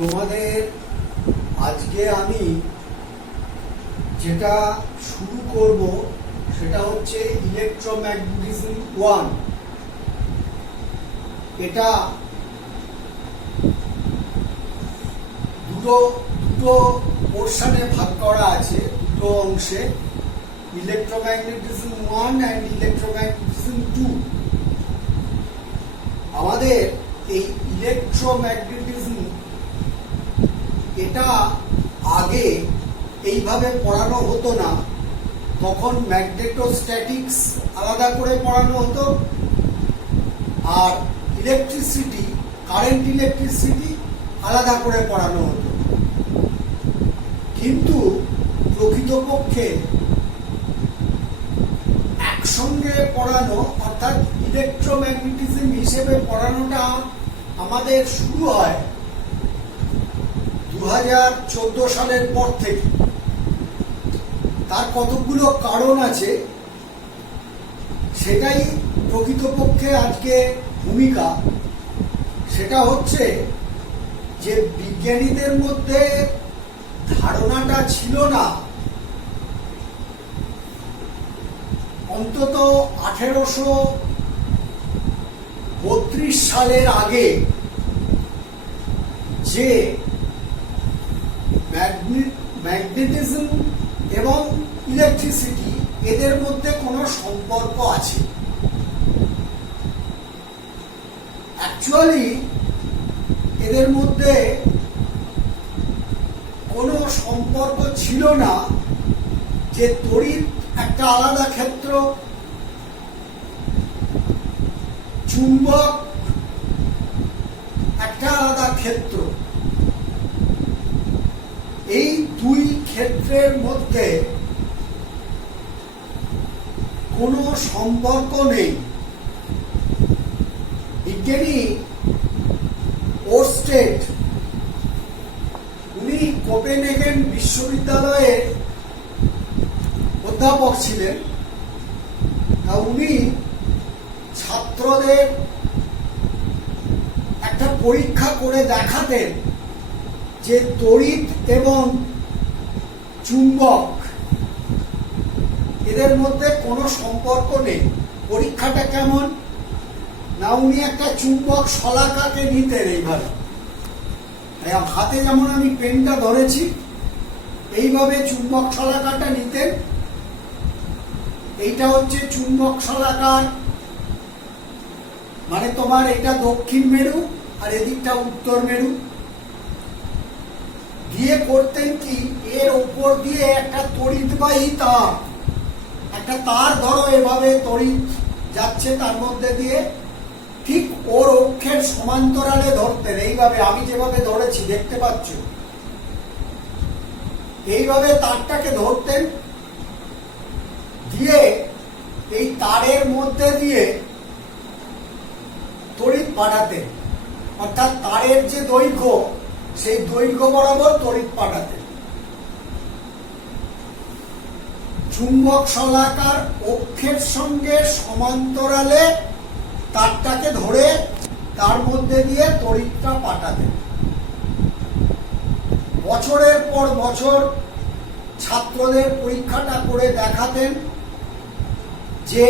তোমাদের আজকে আমি যেটা শুরু করব সেটা হচ্ছে ইলেকট্রোম্যাগনেটিজম 1। এটা দুটো পোর্শনে ভাগ করা আছে, দুটো অংশে, ইলেকট্রোম্যাগনেটিজম 1 অ্যান্ড ইলেকট্রোম্যাগনেটিজম 2। আমাদের এই ইলেকট্রোম্যাগনেটিজম এটা আগে এইভাবে পড়ানো হতো না। তখন ম্যাগনেটোস্ট্যাটিক্স আলাদা করে পড়ানো হতো, আর ইলেকট্রিসিটি, কারেন্ট ইলেকট্রিসিটি আলাদা করে পড়ানো হতো। কিন্তু প্রকৃতপক্ষে একসঙ্গে পড়ানো অর্থাৎ ইলেকট্রোম্যাগনেটিজম হিসেবে পড়ানোটা আমাদের শুরু হয় 2014 সালের পর থেকে। তার কতগুলো কারণ আছে, সেটাই প্রকৃতপক্ষে আজকে ভূমিকা। সেটা হচ্ছে যে বিজ্ঞানীদের মধ্যে ধারণাটা ছিল না অন্তত 1832 সালের আগে যে ম্যাগনেটিজম এবং ইলেকট্রিসিটি এদের মধ্যে কোনো সম্পর্ক আছে। অ্যাকচুয়ালি এদের মধ্যে কোনো সম্পর্ক ছিল না। যে তড়িৎ একটা আলাদা ক্ষেত্র, চুম্বক একটা আলাদা ক্ষেত্র, এই দুই ক্ষেত্রের মধ্যে কোনো সম্পর্ক নেই। বিজ্ঞানী ওরস্টেড, উনি কোপেনহেগেন বিশ্ববিদ্যালয়ের অধ্যাপক ছিলেন। উনি ছাত্রদের একটা পরীক্ষা করে দেখাতেন যে তড়িৎ এবং চুম্বক এদের মধ্যে কোনো সম্পর্ক নেই। পরীক্ষাটা কেমন না, উনি একটা চুম্বক শলাকাকে নিতেন এইভাবে, হাতে যেমন আমি পেনটা ধরেছি এইভাবে চুম্বক শলাকাটা নিতেন। এইটা হচ্ছে চুম্বক শলাকার, মানে তোমার এটা দক্ষিণ মেরু আর এদিকটা উত্তর মেরু। দিয়ে করতেন কি, এর উপর দিয়ে একটা তড়িৎবাহী তার, একটা তার ধরো এভাবে তড়িৎ যাচ্ছে তার মধ্যে দিয়ে, ঠিক ওর অক্ষের সমান্তরালে ধরতেন। এইভাবে আমি যেভাবে ধরেছি দেখতে পাচ্ছ, এইভাবে তারটাকে ধরতেন, দিয়ে এই তারের মধ্যে দিয়ে তড়িৎ পাঠাতেন। অর্থাৎ তারের যে দৈর্ঘ্য, সেই দৈর্ঘ্য বরাবর তড়িৎ পাঠাতেন। চুম্বক শলাকার অক্ষের সঙ্গে সমান্তরালে তারটাকে ধরে তার মধ্যে দিয়ে তড়িৎটা পাঠাতেন। বছরের পর বছর ছাত্রদের পরীক্ষাটা করে দেখাতেন যে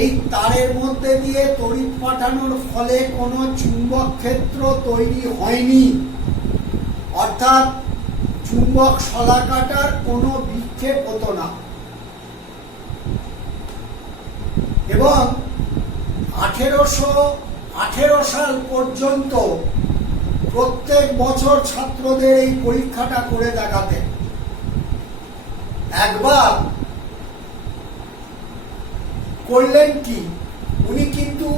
এই তারের মধ্যে দিয়ে তড়িৎ পাঠানোর ফলে কোনো চুম্বক ক্ষেত্র তৈরি হয়নি, অর্থাৎ চুম্বক শলাকাটার কোনো বিক্ষেপ হতো না। এবং 1818 সাল পর্যন্ত প্রত্যেক বছর ছাত্রদের এই পরীক্ষাটা করে দেখাতেন। একবার করলেন কি, উনি কিন্তু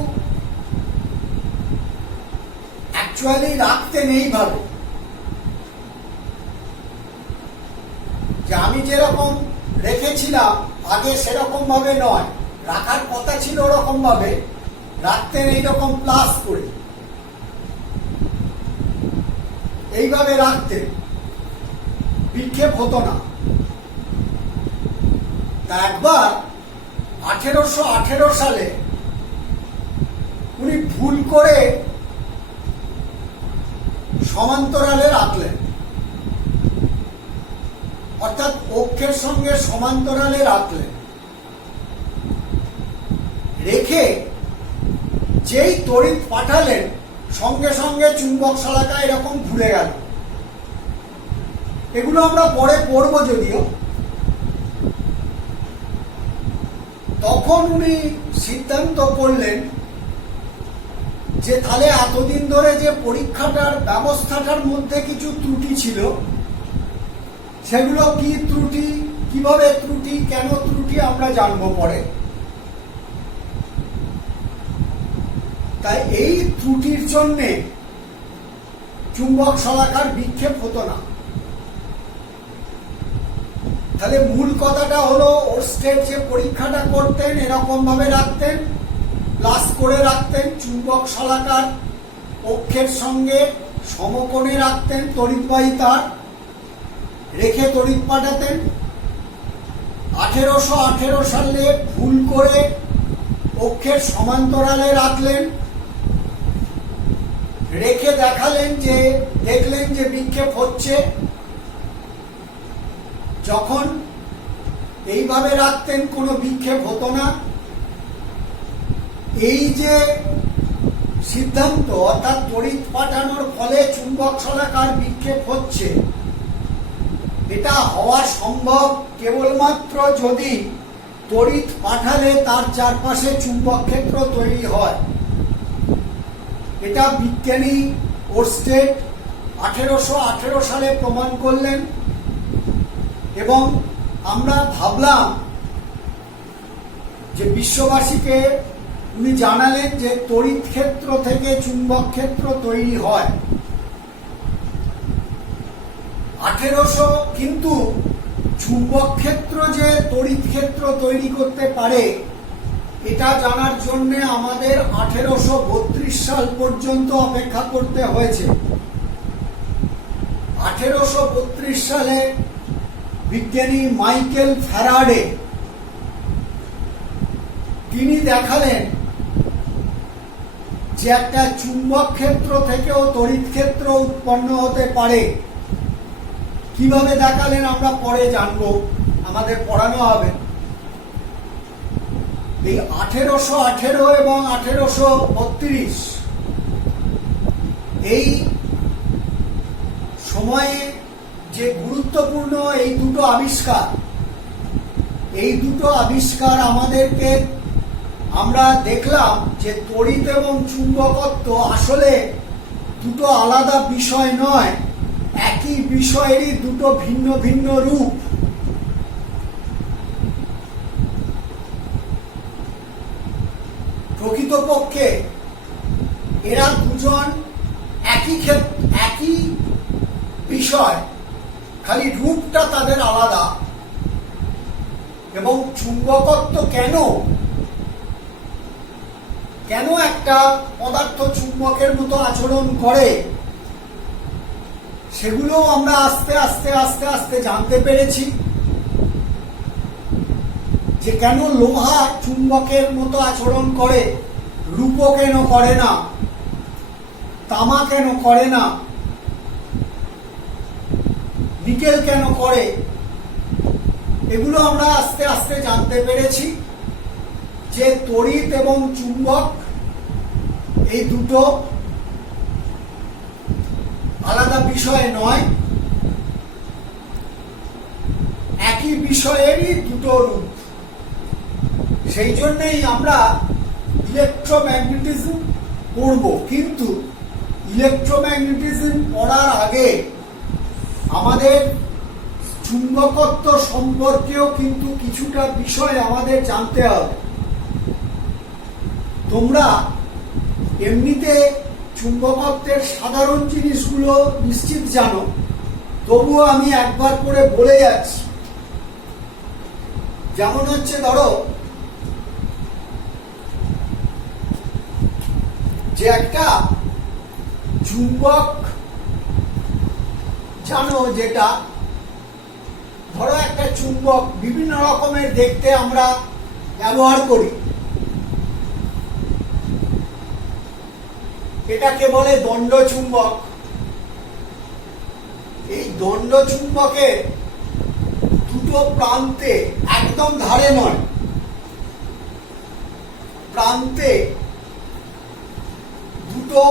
অ্যাকচুয়ালি রাখতেন এইভাবে, যে আমি যেরকম রেখেছিলাম আগে সেরকম ভাবে নয়, রাখার কথা ছিল ওরকম ভাবে, রাখতেন এইরকম প্লাস করে, এইভাবে রাখতেন, বিক্ষেপ হতো না। তা একবার 1818 সালে উনি ভুল করে সমান্তরালে রাখলেন, অর্থাৎ অক্ষের সঙ্গে সমান্তরালে রাখলেন। রেখে যেই তড়িৎ পাঠালেন সঙ্গে সঙ্গে চুম্বক শলাকা এরকম ঘুরে গেল। এগুলো আমরা পরে পড়ব যদিও। তখন উনি সিদ্ধান্ত করলেন যে তাহলে এতদিন ধরে যে পরীক্ষাটার ব্যবস্থাটার মধ্যে কিছু ত্রুটি ছিল, সেগুলো কি ত্রুটি, কিভাবে ত্রুটি, কেন ত্রুটি আমরা জানবো পরে। তাই এই ত্রুটির জন্যে চুম্বক শলাকার বিক্ষেপ হতো না। তাহলে মূল কথাটা হলো, ওরস্টেড যে পরীক্ষাটা করতেন এরকম ভাবে রাখতেন, প্লাস করে রাখতেন, চুম্বক শলাকার অক্ষের সঙ্গে সমকোণে রাখতেন তড়িৎবাহী তার, রেখে তড়িৎ পাঠাতেন। 1818 সালে ভুল করে অক্ষের সমান্তরালে রাখলেন, রেখে দেখলেন যে বিক্ষেপ হচ্ছে। যখন এইভাবে রাখতেন কোনো বিক্ষেপ হতো না। এই যে সিদ্ধান্ত, অর্থাৎ তড়িৎ পাঠানোর ফলে চুম্বক শলাকার বিক্ষেপ হচ্ছে, এটা হওয়া সম্ভব কেবলমাত্র যদি তড়িৎ পাঠালে তার চারপাশে চুম্বক ক্ষেত্র তৈরি হয়। এটা বিজ্ঞানী ওরস্টেড 1818 সালে প্রমাণ করলেন। এবং আমরা ভাবলাম যে বিশ্ববাসীকে উনি জানালেন যে তড়িৎ ক্ষেত্র থেকে চুম্বক ক্ষেত্র তৈরি হয়। 1800 কিন্তু চুম্বক ক্ষেত্র যে তড়িৎ ক্ষেত্র তৈরি করতে পারে এটা জানার জন্য আমাদের 1832 সাল পর্যন্ত অপেক্ষা করতে হয়েছে। 1832 সালে বিজ্ঞানী মাইকেল ফ্যারাডে তিনি দেখালেন যে একটা চুম্বক ক্ষেত্র থেকেও তড়িৎ ক্ষেত্র উৎপন্ন হতে পারে। কিভাবে দেখালেন আমরা পরে জানবো, আমাদের পড়ানো হবে। এই 1818 এবং 1832 এই সময়ে যে গুরুত্বপূর্ণ এই দুটো আবিষ্কার আমাদেরকে, আমরা দেখলাম যে তড়িৎ এবং চুম্বকত্ব আসলে দুটো আলাদা বিষয় নয়, একই বিষয়েরই দুটো ভিন্ন ভিন্ন রূপ। প্রকৃতপক্ষে এরা দুজন একই বিষয়, খালি রূপটা তাদের আলাদা। এবং চুম্বকত্ব কেন একটা পদার্থ চুম্বকের মতো আচরণ করে, সেগুলো আমরা আস্তে আস্তে জানতে পেরেছি। যে কেন লোহা চুম্বকের মতো আচরণ করে, রূপো কেন করে না, তামা কেন করে না, নিকেল কেন করে, এগুলো আমরা আস্তে আস্তে জানতে পেরেছি। যে তড়িৎ এবং চুম্বক এই দুটো আলাদা বিষয় নয়, একই বিষয়েরই দুটো রূপ। সেই জন্যই আমরা ইলেকট্রোম্যাগনেটিজম পড়ব। কিন্তু ইলেকট্রোম্যাগনেটিজম পড়ার আগে আমাদের চুম্বকত্ব সম্পর্কেও কিন্তু কিছুটা বিষয় আমাদের জানতে হবে। তোমরা এমনিতে চুম্বকত্বের সাধারণ জিনিসগুলো নিশ্চিত জানো, তবুও আমি একবার করে বলে যাচ্ছি। যেমন হচ্ছে, ধরো যে একটা চুম্বক জানো, যেটা ধরো একটা চুম্বক বিভিন্ন রকমের দেখতে আমরা ব্যবহার করি। এটাকে বলে দণ্ড চুম্বক, এই দণ্ড চুম্বকের দুটো প্রান্তে, একদম ধারে নয়, প্রান্তে দুটো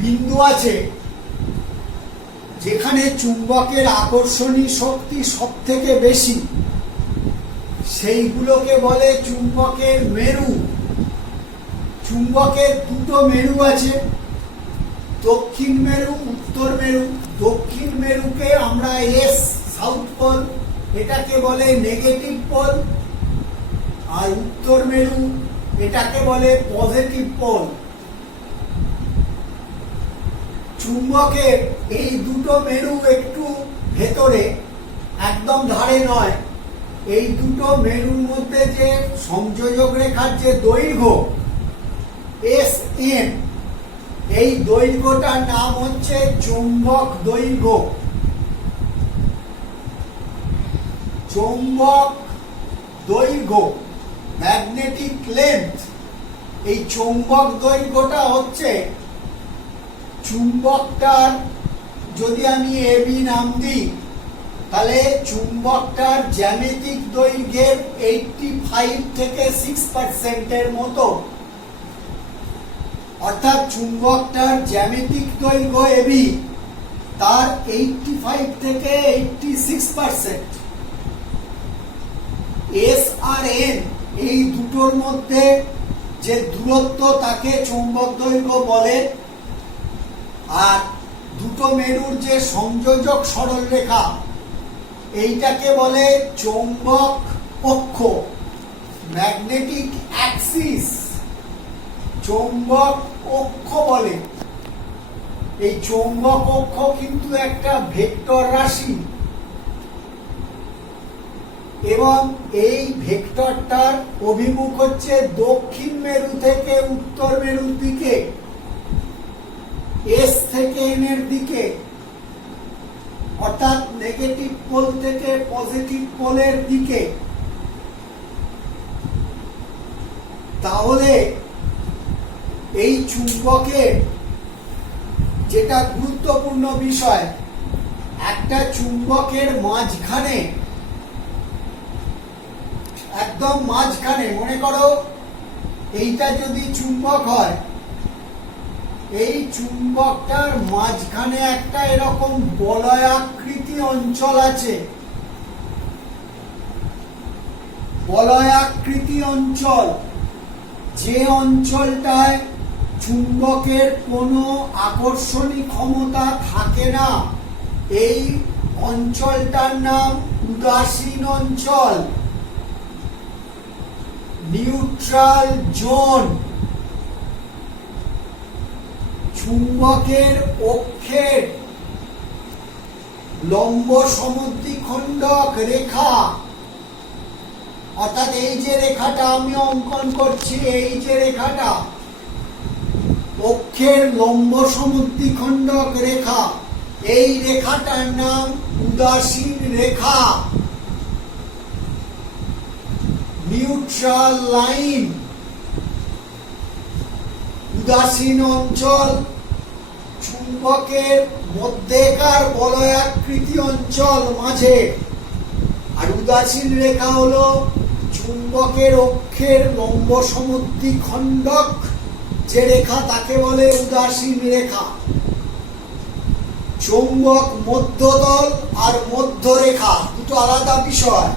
বিন্দু আছে যেখানে চুম্বকের আকর্ষণী শক্তি সব থেকে বেশি। সেইগুলোকে বলে চুম্বকের মেরু। চুম্বকের দুটো মেরু আছে, দক্ষিণ মেরু, উত্তর মেরু। দক্ষিণ মেরুকে আমরা এস, সাউথ পোল, এটাকে বলে নেগেটিভ পোল। আর উত্তর মেরু, এটাকে বলে পজিটিভ পোল। চুম্বকের এই দুটো মেরু একটু ভেতরে, একদম ধারে নয়। এই দুটো মেরুর মধ্যে যে সংযোজক রেখার যে দৈর্ঘ্য এস এন, এই দৈর্ঘ্যটার নাম হচ্ছে চুম্বক দৈর্ঘ্য। চুম্বক দৈর্ঘ্য, ম্যাগনেটিক লেন্থ। এই চুম্বক দৈর্ঘ্যটা হচ্ছে চুম্বকটার, যদি আমি এবি নাম দিই, তাহলে চুম্বকটার জ্যামিতিক দৈর্ঘ্যের 85 থেকে 6% মতো। অর্থাৎ চুম্বকটার জ্যামিতিক দৈর্ঘ্য এবি, তার 85 থেকে 86%। এস আর এন, এই দুটোর মধ্যে যে দূরত্ব তাকে চুম্বক দৈর্ঘ্য বলে। আর দুটো মেরুর যে সংযোজক সরলরেখা, এইটাকে বলে চৌম্বক অক্ষ, ম্যাগনেটিক অ্যাক্সিস। চৌম্বক অক্ষ বলে। এই চৌম্বক অক্ষ কিন্তু একটা ভেক্টর রাশি, এবং এই ভেক্টরটার অভিমুখ হচ্ছে দক্ষিণ মেরু থেকে উত্তর মেরুর দিকে, এস থেকে এন এর দিকে, অর্থাৎ নেগেটিভ পোল থেকে পজিটিভ পোলের দিকে। তাহলে এই চুম্বকের যেটা গুরুত্বপূর্ণ বিষয়, একটা চুম্বকের মাঝখানে, একদম মাঝখানে, মনে করো এইটা যদি চুম্বক হয়, এই চুম্বকটার মাঝখানে একটা এরকম বলয়াকৃতি অঞ্চল আছে। বলয়াকৃতি অঞ্চল, যে অঞ্চলটায় চুম্বকের কোনো আকর্ষণী ক্ষমতা থাকে না, এই অঞ্চলটার নাম উদাসীন অঞ্চল, নিউট্রাল জোন। চুম্বকের অক্ষের লম্ব সমদ্বিখণ্ডক রেখা, অর্থাৎ এই যে রেখাটা আমি অঙ্কন করছি, এই যে রেখাটা অক্ষের লম্ব সমদ্বিখণ্ডক রেখা, এই রেখাটার নাম উদাসীন রেখা, নিউট্রাল লাইন। উদাসীন অঞ্চল চুম্বকের মধ্যেকার বলয়াকৃতি অঞ্চল মাঝে, আর উদাসীন রেখা হলো চুম্বকের অক্ষের লম্ব সমদ্বিখণ্ডক যে রেখা, তাকে বলে উদাসীন রেখা। চৌম্বক মধ্যতল আর মধ্যরেখা দুটো আলাদা বিষয়।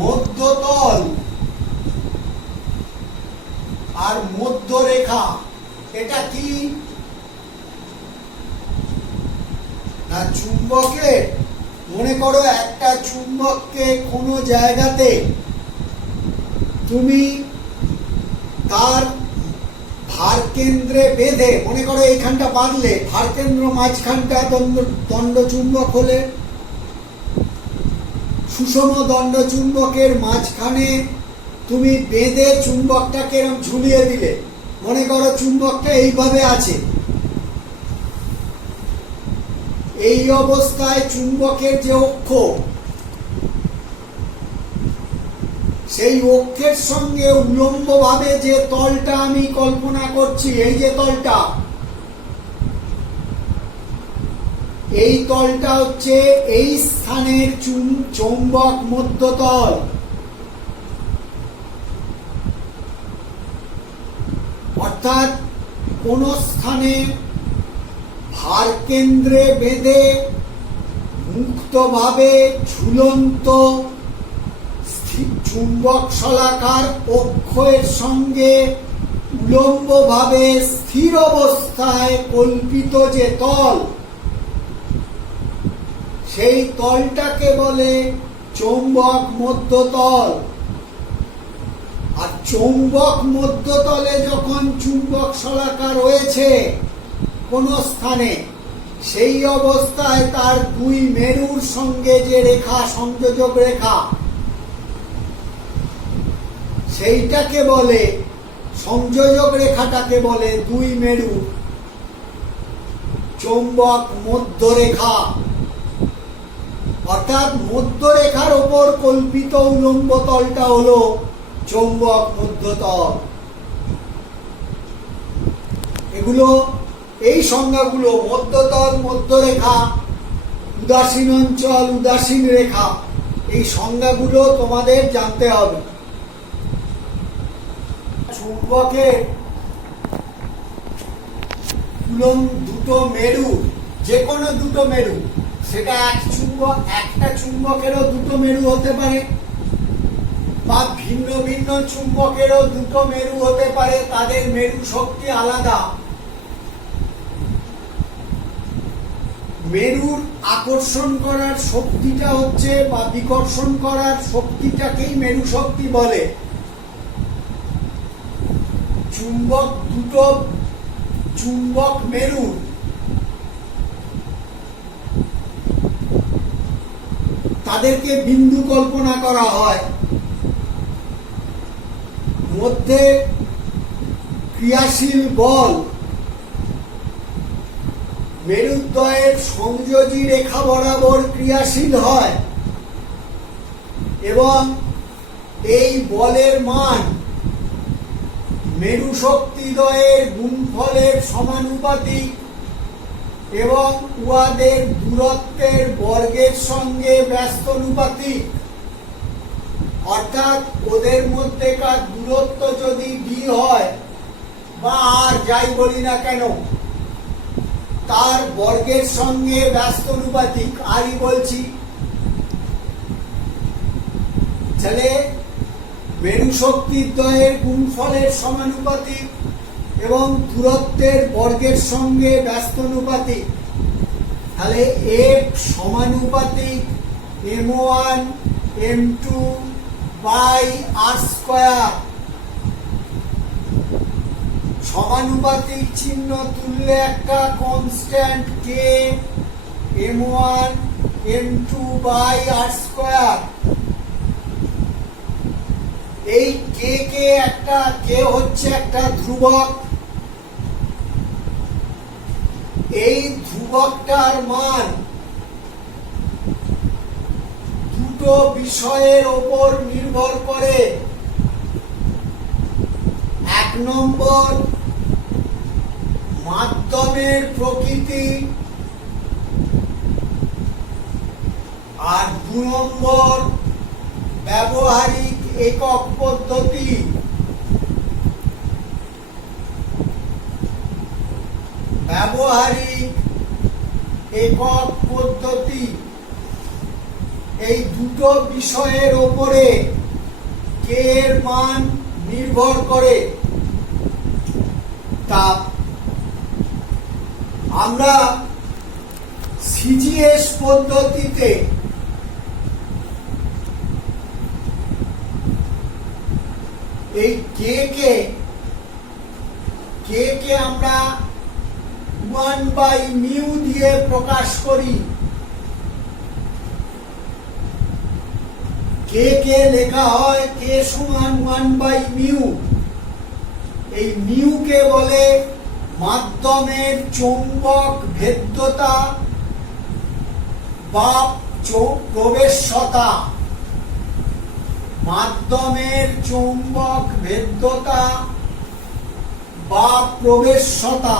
মধ্যতল আর মধ্যরেখা এটা কি না? চুম্বকে মনে করো একটা চুম্বককে কোনো জায়গাতে তুমি তার ভার কেন্দ্রে বেঁধে, মনে করো এইখানটা বাঁধলে, ভার কেন্দ্র মাঝখানটা দণ্ড চুম্বক হলে, সুষম দণ্ড চুম্বকের মাঝখানে তুমি বেঁধে চুম্বকটাকে এরকম ঝুলিয়ে দিলে, মনে করো চুম্বকটা এইভাবে আছে। এই অবস্থায় চুম্বকের যে অক্ষ, সেই অক্ষের সঙ্গে উল্লম্বভাবে যে তলটা আমি কল্পনা করছি, এই যে তলটা, এই তলটা হচ্ছে এই স্থানের চৌম্বক মধ্যতল। অর্থাৎ কোন স্থানে ভার কেন্দ্রে বেঁধে মুক্তভাবে ঝুলন্ত চুম্বক শলাকার অক্ষের সঙ্গে উলম্বভাবে স্থির অবস্থায় কল্পিত যে তল, সেই তলটাকে বলে চৌম্বক মধ্যতল। আর চৌম্বক মধ্যতলে যখন চুম্বক শলাকা রয়েছে কোন স্থানে, সেই অবস্থায় তার দুই মেরুর সঙ্গে যে রেখা, সংযোজক রেখা, সেইটাকে বলে, সংযোজক রেখাটাকে বলে দুই মেরু চৌম্বক মধ্যরেখা। অর্থাৎ মধ্যরেখার ওপর কল্পিত উলম্ব তলটা হলো চৌম্বক মধ্যতল। এগুলো, এই সংজ্ঞাগুলো মধ্যতল, মধ্যরেখা, উদাসীন অঞ্চল, উদাসীন রেখা, এই সংজ্ঞাগুলো তোমাদের জানতে হবে। চুম্বকের দুটো মেরু, যে কোনো দুটো মেরু, সেটা একটা চুম্বকেরও দুটো মেরু হতে পারে, বা ভিন্ন ভিন্ন চুম্বকেরও দুটো মেরু হতে পারে, তাদের মেরু শক্তি আলাদা। মেরুর আকর্ষণ করার শক্তিটা হচ্ছে, বা বিকর্ষণ করার শক্তিটাকেই মেরু শক্তি বলে। দুটো চুম্বক মেরু তাদেরকে বিন্দু কল্পনা করা হয়, মধ্যে ক্রিয়াশীল বল মেরুদ্বয়ের সংযোজী রেখা বরাবর ক্রিয়াশীল হয় এবং এই বলের মান মেরু শক্তিদ্বয়ের গুণফলের সমানুপাতিক এবং উহাদের দূরত্বের বর্গের সঙ্গে ব্যস্তানুপাতিক। অর্থাৎ ওদের মধ্যেকার দূরত্ব যদি ডি হয়, বা আর যাই বলি না কেন, তার বর্গের সঙ্গে ব্যস্তানুপাতিক, আরই বলছি। তাহলে মেরু শক্তিদ্বয়ের গুণফলের সমানুপাতিক এবং দূরত্বের বর্গের সঙ্গে ব্যস্তানুপাতিক। তাহলে এফ সমানুপাতিক m1 m2 by R square. সমানুপাতিক চিহ্ন তুললে একটা কনস্ট্যান্ট কে m1 m2 by R square. এই কে হচ্ছে একটা ধ্রুবক। এই ধ্রুবকটার মান দুটো বিষয়ের ওপর নির্ভর করে। এক নম্বর, মাধ্যমের প্রকৃতি, আর দু নম্বর, ব্যবহারিক একক পদ্ধতি। ব্যবহারিক একক পদ্ধতি, এই দুটো বিষয়ের ওপরে কে এর মান নির্ভর করে। তা আমরা সিজিএস পদ্ধতিতে এই কে আমরা 1/μ দিয়ে প্রকাশ করি। কে লেখা হয় কে সমান 1/μ। এই মিউ কে বলে মাধ্যমের চৌম্বক ভেদ্যতা বা প্রবেশ্যতা। মাধ্যমের চৌম্বক ভেদ্যতা বা প্রবেশ্যতা।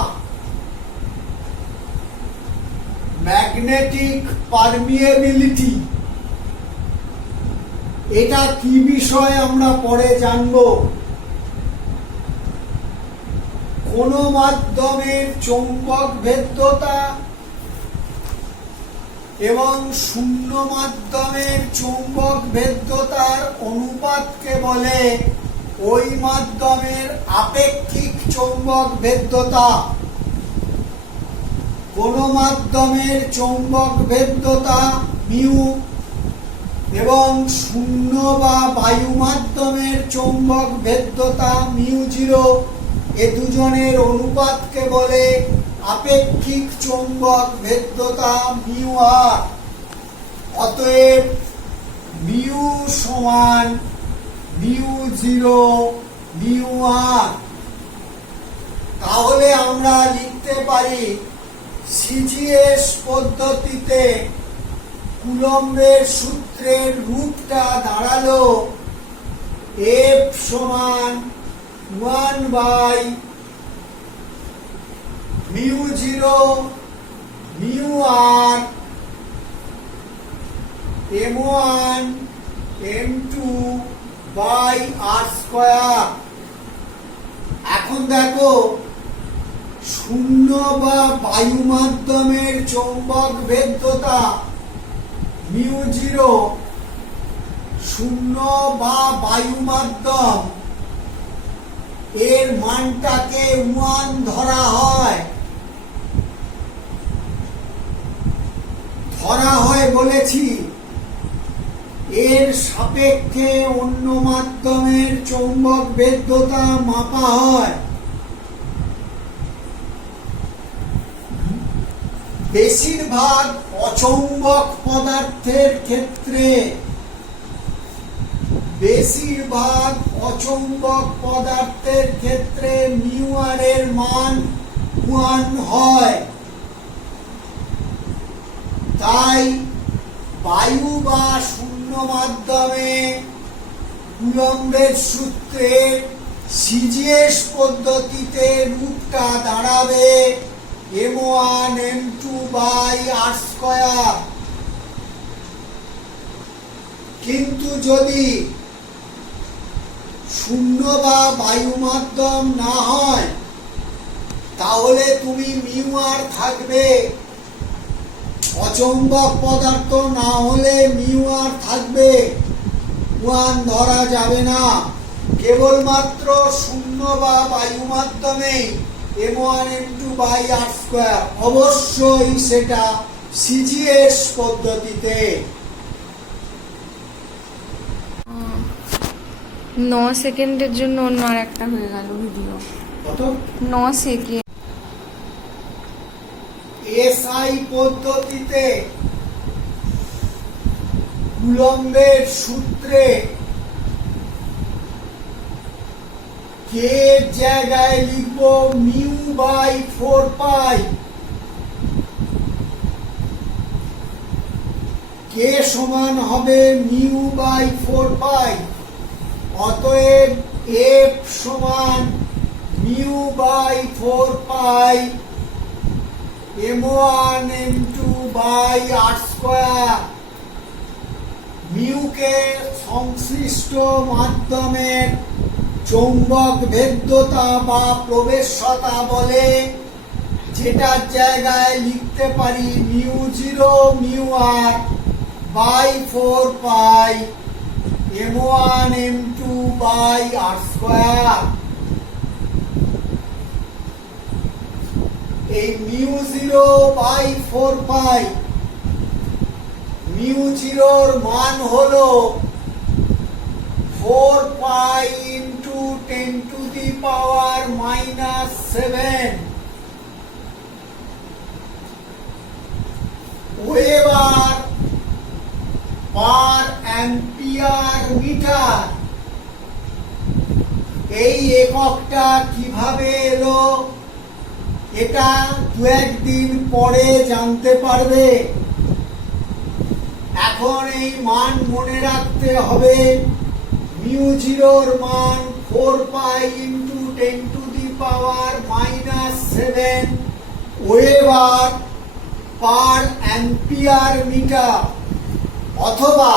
Magnetic permeability. এটা কি বিষয় আমরা পরে জানব। কোন মাধ্যমের চৌম্বক ভেদ্যতা এবং শূন্য মাধ্যমের চৌম্বক ভেদ্যতার অনুপাতকে বলে ওই মাধ্যমের আপেক্ষিক চৌম্বক ভেদ্যতা। কোন মাধ্যমের চৌম্বক ভেদ্যতা মিউ এবং শূন্য বা বায়ু মাধ্যমের চৌম্বক ভেদ্যতা মিউ জিরো, এ দুজনের অনুপাতকে বলে আপেক্ষিক চৌম্বক ভেদ্যতা মিউ আর। অতএব মিউ সমান মিউ জিরো মিউ আর। তাহলে আমরা লিখতে পারি সিজিএস পদ্ধতিতে কুলম্বের সূত্রের রূপটা দাঁড়ালো এফ সমান 1 by mu zero mu r m1 m2 by R square. এখন দেখো, শূন্য বা বায়ু মাধ্যমের চৌম্বক ভেদ্যতা মিউ জিরো, শূন্য বা বায়ু মাধ্যম এর মানটাকে 1 ধরা হয়। বলেছি এর সাপেক্ষে অন্য মাধ্যমের চৌম্বক ভেদ্যতা মাপা হয়। বেশিরভাগ অচৌম্বক পদার্থের ক্ষেত্রে মিউ আর এর মান 1 হয়। তাই বায়ু বা শূন্য মাধ্যমে কুলম্বের সূত্রের সিজিএস পদ্ধতিতে রূপটা দাঁড়াবে m1 m2 by R square. কিন্তু যদি শূন্য বা বায়ু মাধ্যম না হয় তাহলে তুমি মিউ আর থাকবে, অচৌম্বক পদার্থ না হলে মিউ আর থাকবে, 1 ধরা যাবে না। কেবলমাত্র শূন্য বা বায়ু মাধ্যমে m1 m2 by R square, অবশ্যই সেটা সিজিএস পদ্ধতিতে। 9 সেকেন্ডের জন্য অন্য আর একটা হয়ে গেল ভিডিও। কত? 9 সেকেন্ড। এসআই পদ্ধতিতে কুলম্বের সূত্রে কে জায়গায় লিখব মিউ বাই 4 পাই। কে সমান হবে মিউ বাই 4 পাই। অতএব এফ সমান mu by 4 pi m1 m2 by R square. মিউকে সংশ্লিষ্ট মাধ্যমের চৌম্বক ভেদ্যতা বা প্রবেশ্যতা বলে, যেটার জায়গায় লিখতে পারি mu zero mu R by 4 pi m1 m2 by R square. এই mu zero by 4 pi, mu জিরোর মান হলো 4 pi into 10 to the power -7 weber per ampere metre. এই এককটা কিভাবে এলো এটা 2-1 দিন পরে জানতে পারবে। এখন এই মান মনে রাখতে হবে, মিউ জিরোর মান 4 pi into 10 to the power -7 weber per ampere metre, অথবা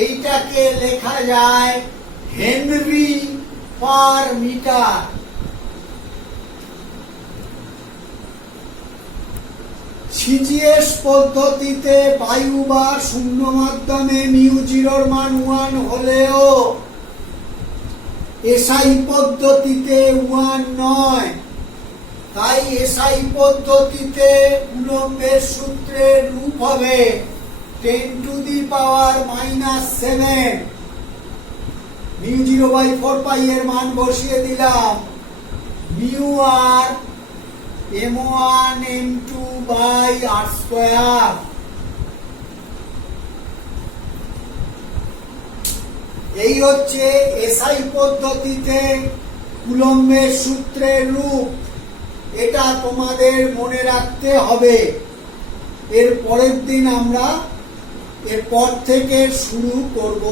এইটাকে লেখা যায় হেনরি পার মিটার। সিজিএস পদ্ধতিতে বায়ু বা শূন্য মাধ্যমে মিউ0 মান 1 হলেও এসআই পদ্ধতিতে 1 নয়। তাই এসআই পদ্ধতিতে কুলম্বের সূত্রের রূপ হবে 10⁻⁻7। μ0/4π এর মান বসিয়ে দিলাম, মিউ আর m1 m2/r²। এই হচ্ছে এসআই পদ্ধতিতে কুলম্বের সূত্রের রূপ। এটা তোমাদের মনে রাখতে হবে। এর পরের দিন আমরা এরপর থেকে শুরু করব।